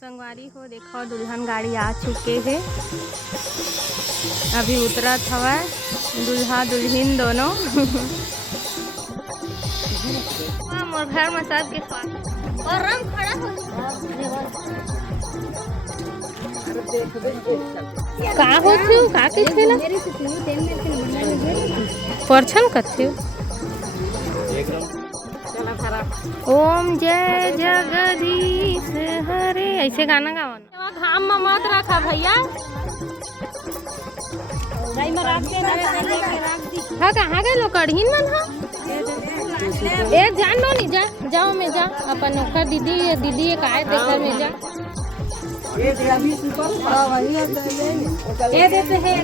संगवारी हो देखो दुल्हन गाड़ी आ चुके हैं। अभी उतरत हवा दुल्हा दुल्हन दोनों। मोर घर में सबके स्वागत और रंग खड़ा हो का होथे का कथे ना परछन कथे। ओम जय जगदीश हरे ऐसे गाना गावा घाम में मत रखा भैया। हाँ कहाँ गए लोग कढ़ीन मन हा ए जान लो नहीं जा जाओ में जा अपन ओखर दीदी एक आए देखर में जा ये देते हैं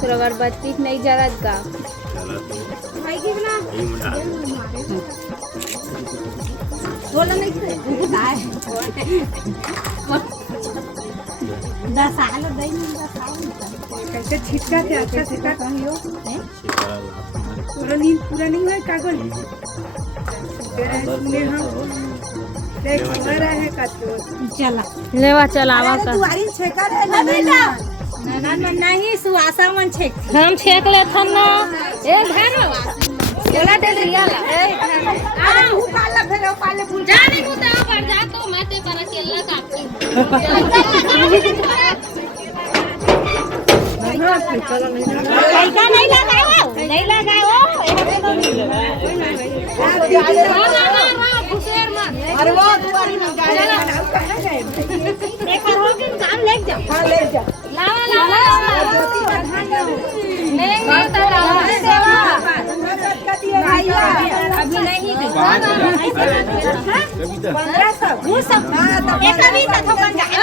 फिर अगरबत्ती नहीं जरत का बोला नहीं कैसे छिटका थे अच्छा छिटका कहियो पूरा नहीं हुआ कागज चला लेवा चलावा का नहीं सुआसा मन छेक हम छेक ले थन ना ए भानो चला दे दिया ला आ हु काला फेरो पाले भूल जा नहीं मुता पर जा तो मैं ते पर केला काटती नहीं लगाओ अरे वो दुआरी में देखा हो कि काम ले जा हां ले जा लावा ज्योति का धान नहीं तो लावा सेवा भैया अभी नहीं 1500 वो सब एक अभी तक बन जाए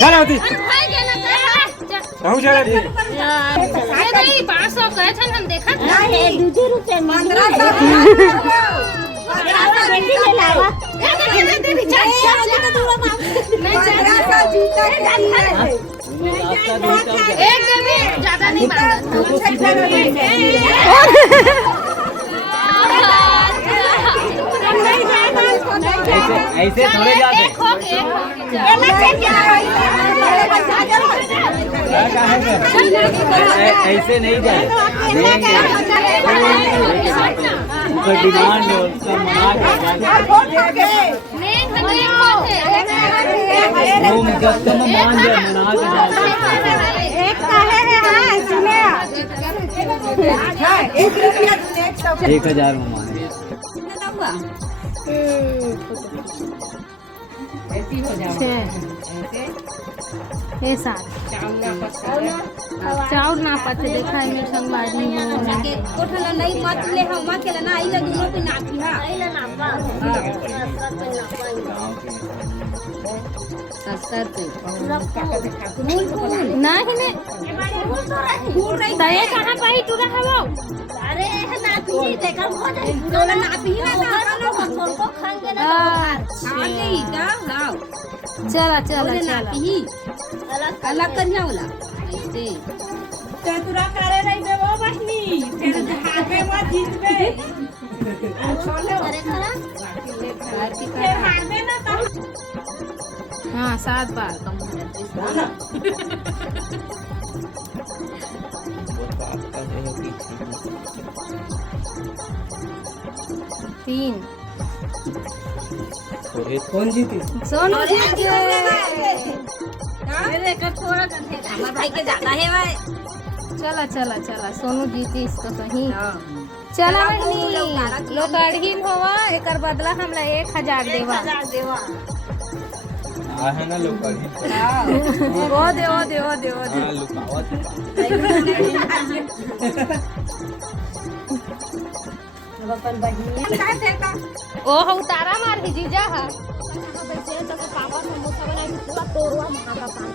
चल होती बहुत जरा दी नहीं 500 कहे छन हम देखत नहीं 2 रुपए 1500 बेटी ले लावा दे एक दिन ज्यादा नहीं ऐसे थोड़े जाते ऐसे नहीं जाए उसका डिमांड है उसका मना 1000 में मान ये साथ चाउर ना पते देखा है मेरे संग बाजी के कोठला नहीं मत ले हम मा केला ना आइला दोनों पे नापी हां आइला नापा 70 नहीं ने तय कहां पे ही टूरा है वो अरे नापी देखा हो जाए दोनों नापी है ना को खाएंगे ना हां नहीं का लाओ चला नापी अलग कन्या वाला ऐसे चतुरा करे रही बे वो बसनी तेरे हाथ में मत जीतबे छोले अरे खरा फिर मार देना तो हां 7 बार कम हो जाती है 3 कौन जीती सोनू जीत गए अरे कर थोड़ा कर हमारे भाई के ज्यादा है भाई चला सोनू जीती इसको सही चला बहनी लोग अड़हीन होवा एकर बदला हमला 1000 देवा है ना लोग वो दे अपन बहिनी ओ हो तारा मार ही जीजा हा पैसे तो पापा समोसा बना के पूरा तोड़वा मारा पान